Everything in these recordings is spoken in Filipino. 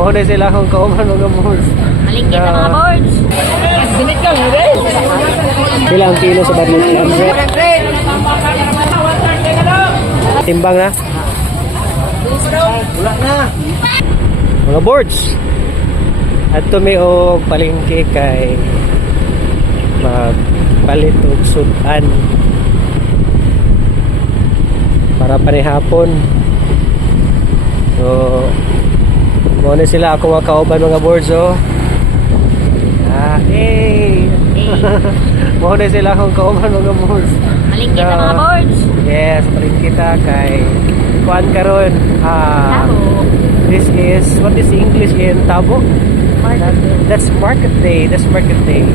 Muna sila akong kauman mga boards. Malingkit na mga boards. Dinit ka, hindi? Ilang kilo sa baril? 100. Timbang na? Wala na. Mga boards. At tumi o palingki kay magpalit og sudan para panihapon. So muna sila ako mga kauban mga boards oh. Hey! Muna sila akong kauban mga boards. Malingkit na mga boards. Yes, palingki ta kay kuan karon. Tabo. This is, what is English in Tabo? That's market day. That's market day.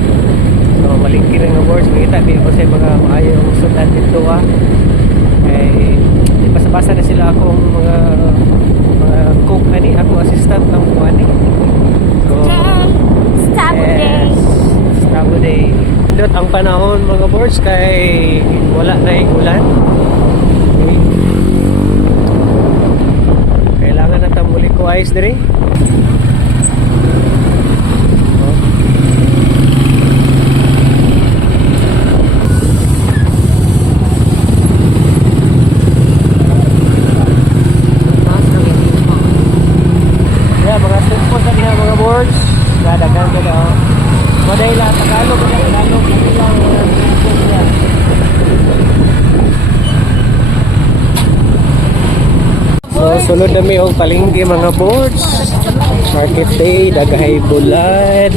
So malingki ng mga boards. Makita din ko sa mga maayong sudan dito Kay basa-basa na sila akong mga cook ani, ako assistant ng ani. So Tabo day. Tabo day. Dot ang panahon mga boards kay wala na ulan. Okay. Kailangan na tambuli ko ice dire. Mga simple na niya mga boards. Dadagan ko na. Madayla, Tagalog. So, sunod na may palingki mga boards. Market day, dagahay bulad,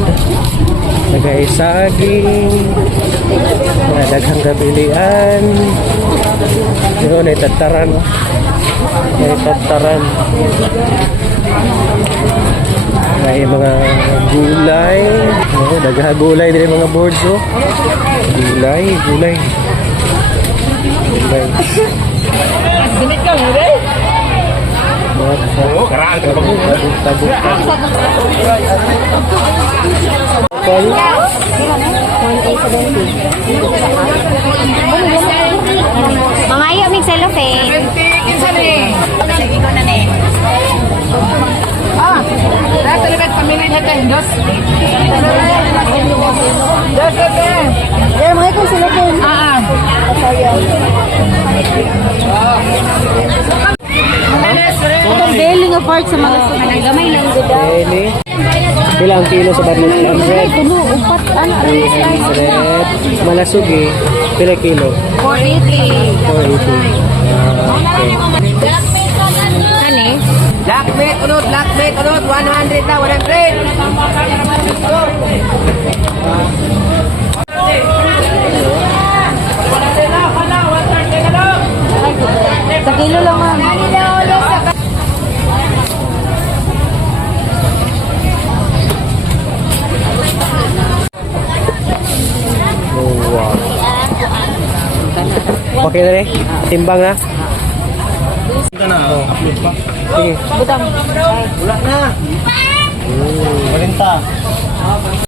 dagahay saging, mga daghang kabilian. Yun, ay tataran. May mga gulay. Dagha gulay din mga boards oh. Gulay. Dinit ka, hindi? Karaan ka Mga iyo, may cellophane. Kinsa ni? Sige ko na ni. Dahil talaga pamilya na tayo. Dos. Mga iyo, cellophane. Itong daily nga part sa mga sunan. Gamay lang gud. Daily. Ilang kilo sa baril? 100. Kuno, upat. Ano? 300. Malasugi. Pila kilo? 480. 480. Kani? Blackmate, unod, 100 na, 100. Sa kilo lang ma'am. Oh, wow. Okay na rin? Timbang na? Ito na, upload pa. Sige. Butang. Wala na. 40.